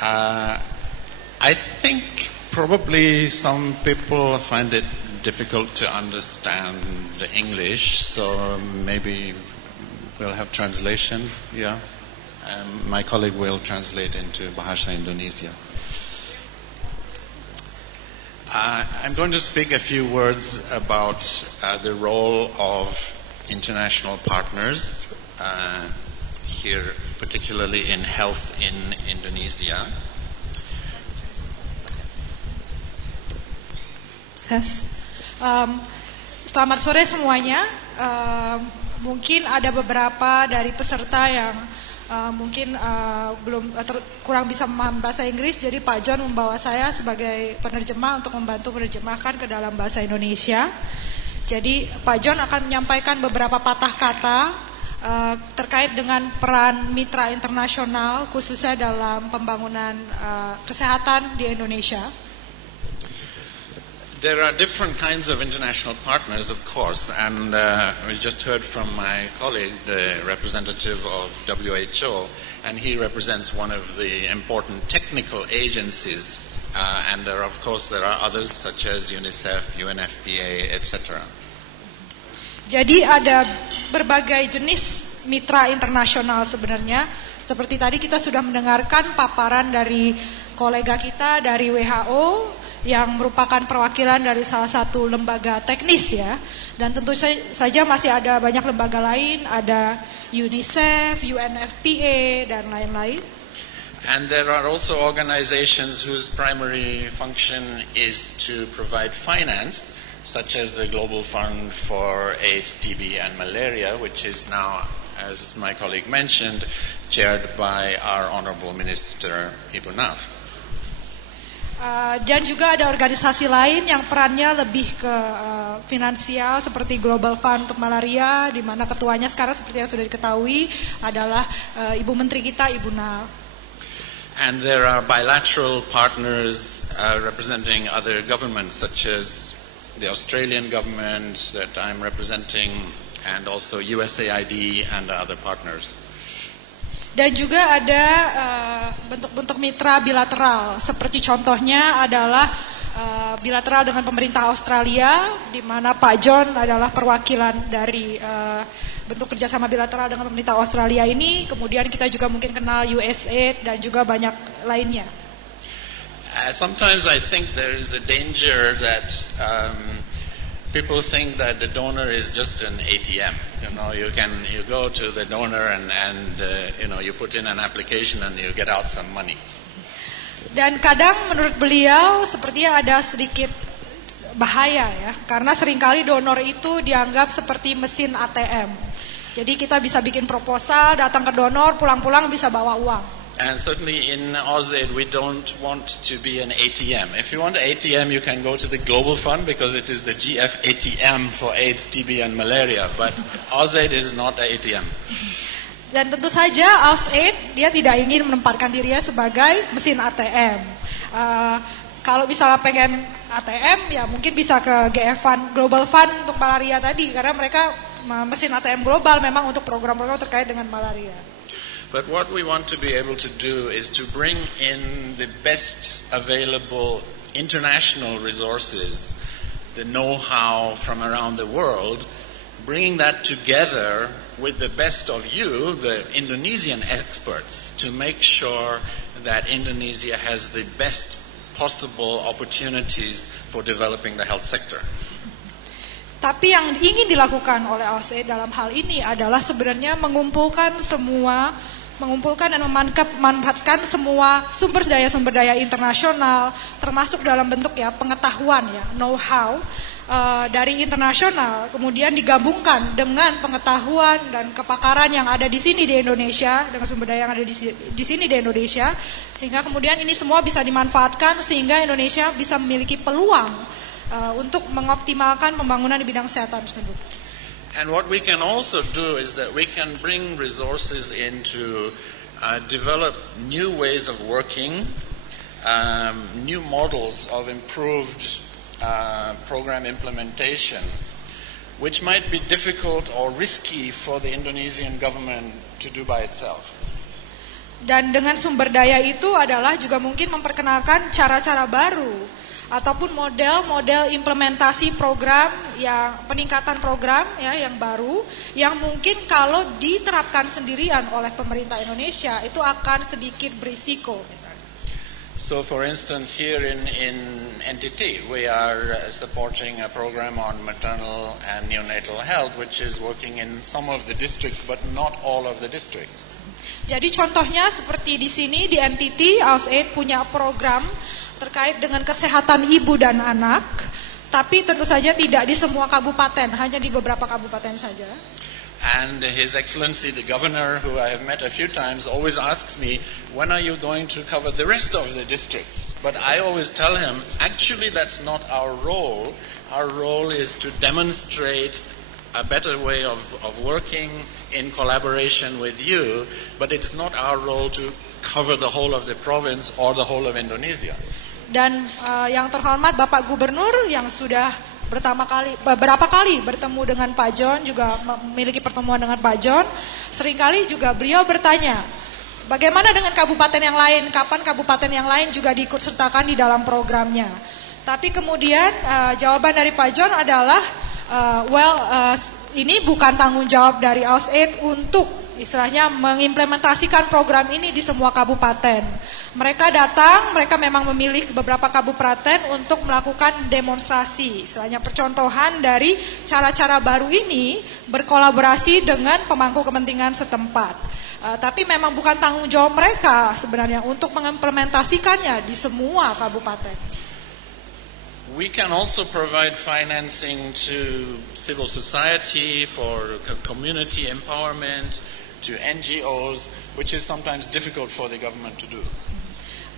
Uh, I think probably some people find it difficult to understand the English, so maybe we'll have translation. Yeah, my colleague will translate into Bahasa Indonesia. I'm going to speak a few words about the role of international partners here, particularly in health in Indonesia. Yes. Selamat sore semuanya. Mungkin ada beberapa dari peserta yang mungkin kurang bisa memahami bahasa Inggris, jadi Pak John membawa saya sebagai penerjemah untuk membantu menerjemahkan ke dalam bahasa Indonesia. Jadi Pak John akan menyampaikan beberapa patah kata terkait dengan peran mitra internasional khususnya dalam pembangunan kesehatan di Indonesia. There are different kinds of international partners, of course, and we just heard from my colleague, the representative of WHO, and he represents one of the important technical agencies, and there are others such as UNICEF, UNFPA, etc. Jadi ada berbagai jenis mitra internasional sebenarnya. Seperti tadi kita sudah mendengarkan paparan dari kolega kita dari WHO, yang merupakan perwakilan dari salah satu lembaga teknis ya. Dan tentu saja masih ada banyak lembaga lain, ada UNICEF, UNFPA, dan lain-lain. And there are also organizations whose primary function is to provide finance, such as the Global Fund for AIDS, TB, and Malaria, which is now, as my colleague mentioned, chaired by our Honorable Minister Ibu Naf. Dan juga ada organisasi lain yang perannya lebih ke finansial seperti Global Fund untuk malaria, di mana ketuanya sekarang seperti yang sudah diketahui adalah Ibu Menteri kita, Ibu Naf. And there are bilateral partners representing other governments such as the Australian government that I'm representing and also USAID and other partners. Dan juga ada bentuk-bentuk mitra bilateral, seperti contohnya adalah bilateral dengan pemerintah Australia, di mana Pak John adalah perwakilan dari bentuk kerjasama bilateral dengan pemerintah Australia ini. Kemudian kita juga mungkin kenal USAID dan juga banyak lainnya. Sometimes I think there is a danger that people think that the donor is just an ATM. You go to the donor and you put in an application and you get out some money. Dan kadang menurut beliau sepertinya ada sedikit bahaya ya, karena seringkali donor itu dianggap seperti mesin ATM. Jadi kita bisa bikin proposal, datang ke donor, pulang-pulang bisa bawa uang. And certainly in AusAid we don't want to be an ATM. If you want an ATM, you can go to the Global Fund because it is the GF ATM for AIDS, TB, and malaria. But AusAid is not an ATM. Dan tentu saja AusAid dia tidak ingin menempatkan dirinya sebagai mesin ATM. Kalau misalnya pengen ATM, ya mungkin bisa ke GF Fund, Global Fund untuk malaria tadi, karena mereka mesin ATM global memang untuk program-program terkait dengan malaria. But what we want to be able to do is to bring in the best available international resources, the know-how from around the world, bringing that together with the best of you, the Indonesian experts, to make sure that Indonesia has the best possible opportunities for developing the health sector. Tapi yang ingin dilakukan oleh AusAid dalam hal ini adalah sebenarnya mengumpulkan dan memanfaatkan semua sumber daya internasional, termasuk dalam bentuk ya pengetahuan ya, know-how dari internasional, kemudian digabungkan dengan pengetahuan dan kepakaran yang ada di sini di Indonesia, dengan sumber daya yang ada di sini di Indonesia, sehingga kemudian ini semua bisa dimanfaatkan sehingga Indonesia bisa memiliki peluang untuk mengoptimalkan pembangunan di bidang kesehatan tersebut. And what we can also do is that we can bring resources in to develop new ways of working, new models of improved program implementation, which might be difficult or risky for the Indonesian government to do by itself. Dan dengan sumber daya itu adalah juga mungkin memperkenalkan cara-cara baru ataupun model-model implementasi program yang peningkatan program ya yang baru yang mungkin kalau diterapkan sendirian oleh pemerintah Indonesia itu akan sedikit berisiko misalnya. So, for instance, here in NTT, we are supporting a program on maternal and neonatal health, which is working in some of the districts, but not all of the districts. Jadi contohnya seperti di sini di NTT, AusAid punya program terkait dengan kesehatan ibu dan anak, tapi tentu saja tidak di semua kabupaten, hanya di beberapa kabupaten saja. And His Excellency, the Governor, who I have met a few times, always asks me, when are you going to cover the rest of the districts? But I always tell him, actually that's not our role. Our role is to demonstrate a better way of working in collaboration with you, but it's not our role to cover the whole of the province or the whole of Indonesia. Dan yang terhormat Bapak Gubernur yang sudah beberapa kali bertemu dengan Pak John, juga memiliki pertemuan dengan Pak John, seringkali juga beliau bertanya, bagaimana dengan kabupaten yang lain, kapan kabupaten yang lain juga diikutsertakan di dalam programnya. Tapi kemudian jawaban dari Pak John adalah, ini bukan tanggung jawab dari AusAid untuk istilahnya mengimplementasikan program ini di semua kabupaten. Mereka datang, mereka memang memilih beberapa kabupaten untuk melakukan demonstrasi, istilahnya percontohan dari cara-cara baru ini berkolaborasi dengan pemangku kepentingan setempat. Tapi memang bukan tanggung jawab mereka sebenarnya untuk mengimplementasikannya di semua kabupaten. We can also provide financing to civil society for community empowerment, to NGOs, which is sometimes difficult for the government to do.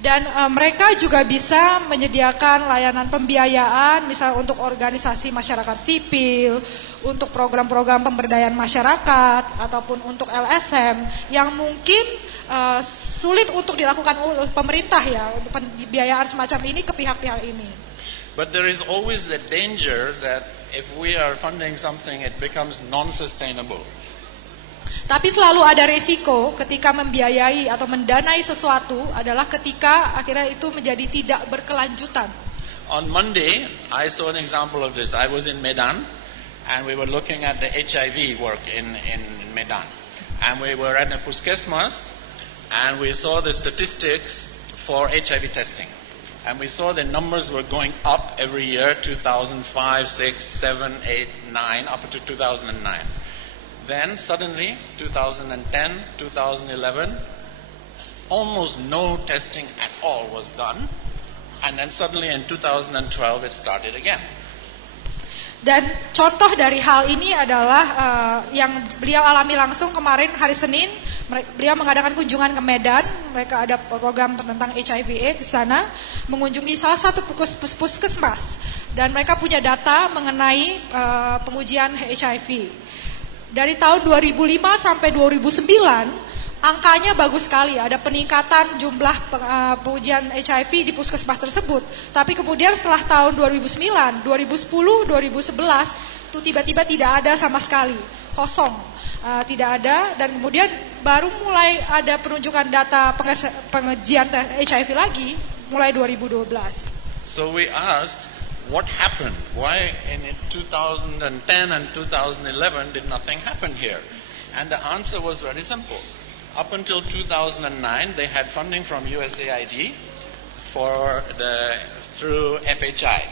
Dan mereka juga bisa menyediakan layanan pembiayaan, misalnya untuk organisasi masyarakat sipil, untuk program-program pemberdayaan masyarakat, ataupun untuk LSM, yang mungkin sulit untuk dilakukan oleh pemerintah ya, pembiayaan semacam ini ke pihak-pihak ini. But there is always the danger that if we are funding something, it becomes non-sustainable. Tapi selalu ada resiko ketika membiayai atau mendanai sesuatu adalah ketika akhirnya itu menjadi tidak berkelanjutan. On Monday, I saw an example of this. I was in Medan, and we were looking at the HIV work in Medan. And we were at a Puskesmas, and we saw the statistics for HIV testing. And we saw the numbers were going up every year, 2005, 6, 7, 8, 9, up to 2009. Then suddenly, 2010, 2011, almost no testing at all was done. And then suddenly in 2012 it started again. Dan contoh dari hal ini adalah yang beliau alami langsung kemarin hari Senin. Beliau mengadakan kunjungan ke Medan. Mereka ada program tentang HIV/AIDS di sana, mengunjungi salah satu puskesmas, dan mereka punya data mengenai pengujian HIV. Dari tahun 2005 sampai 2009, angkanya bagus sekali. Ada peningkatan jumlah pengujian HIV di puskesmas tersebut. Tapi kemudian setelah tahun 2009, 2010, 2011, itu tiba-tiba tidak ada sama sekali. Kosong. Tidak ada. Dan kemudian baru mulai ada penunjukan data pengujian HIV lagi, mulai 2012. So we asked, what happened? Why in 2010 and 2011 did nothing happen here? And the answer was very simple. Up until 2009, they had funding from USAID through FHI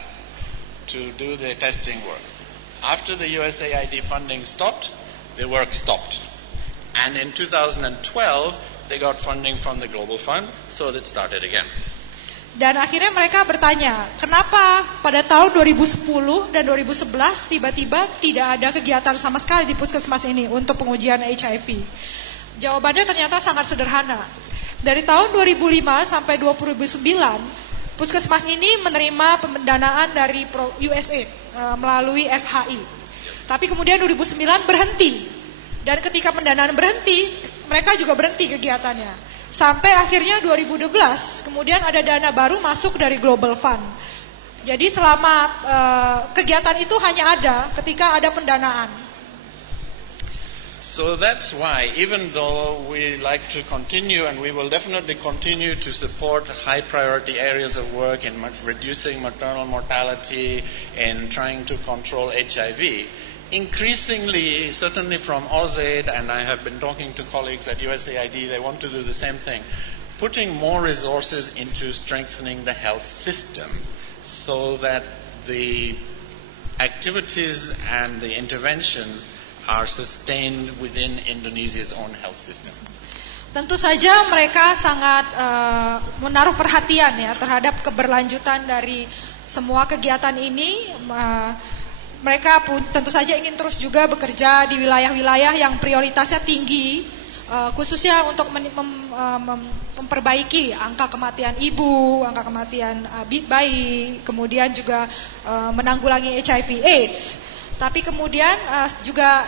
to do the testing work. After the USAID funding stopped, the work stopped. And in 2012, they got funding from the Global Fund, so it started again. Dan akhirnya mereka bertanya, kenapa pada tahun 2010 dan 2011 tiba-tiba tidak ada kegiatan sama sekali di puskesmas ini untuk pengujian HIV? Jawabannya ternyata sangat sederhana. Dari tahun 2005 sampai 2009, puskesmas ini menerima pendanaan dari USAID melalui FHI. Tapi kemudian 2009 berhenti. Dan ketika pendanaan berhenti, mereka juga berhenti kegiatannya. Sampai akhirnya 2012, kemudian ada dana baru masuk dari Global Fund. Jadi selama kegiatan itu hanya ada ketika ada pendanaan. So that's why, even though we like to continue, and we will definitely continue to support high priority areas of work in reducing maternal mortality and trying to control HIV, increasingly, certainly from AusAid, and I have been talking to colleagues at USAID, they want to do the same thing, putting more resources into strengthening the health system so that the activities and the interventions are sustained within Indonesia's own health system. Tentu saja mereka sangat menaruh perhatian ya terhadap keberlanjutan dari semua kegiatan ini. Mereka pun tentu saja ingin terus juga bekerja di wilayah-wilayah yang prioritasnya tinggi, khususnya untuk memperbaiki angka kematian ibu, angka kematian bayi, kemudian juga menanggulangi HIV/AIDS. Tapi kemudian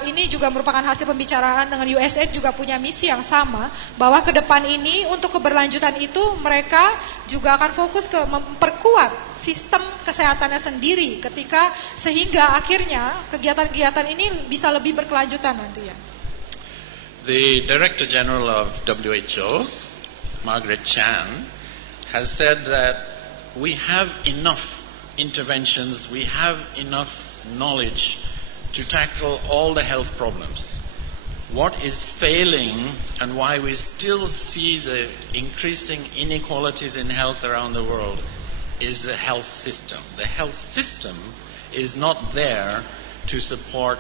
ini juga merupakan hasil pembicaraan dengan USAID, juga punya misi yang sama, bahwa ke depan ini untuk keberlanjutan itu mereka juga akan fokus ke memperkuat sistem kesehatannya sendiri sehingga akhirnya kegiatan-kegiatan ini bisa lebih berkelanjutan nanti ya. The Director General of WHO, Margaret Chan, has said that we have enough interventions, we have enough knowledge to tackle all the health problems. What is failing and why we still see the increasing inequalities in health around the world is the health system. The health system is not there to support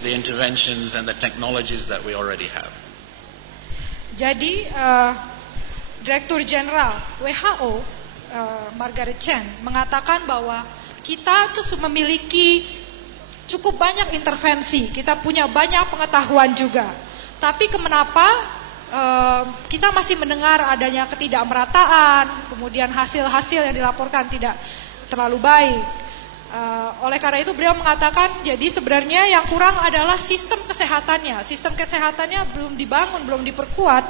the interventions and the technologies that we already have. Jadi Direktur Jenderal WHO Margaret Chan mengatakan bahwa kita tuh memiliki cukup banyak intervensi, kita punya banyak pengetahuan juga. Tapi kenapa kita masih mendengar adanya ketidakmerataan, kemudian hasil-hasil yang dilaporkan tidak terlalu baik. Oleh karena itu beliau mengatakan, jadi sebenarnya yang kurang adalah sistem kesehatannya. Sistem kesehatannya belum dibangun, belum diperkuat,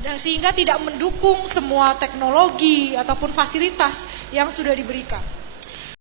dan sehingga tidak mendukung semua teknologi ataupun fasilitas yang sudah diberikan.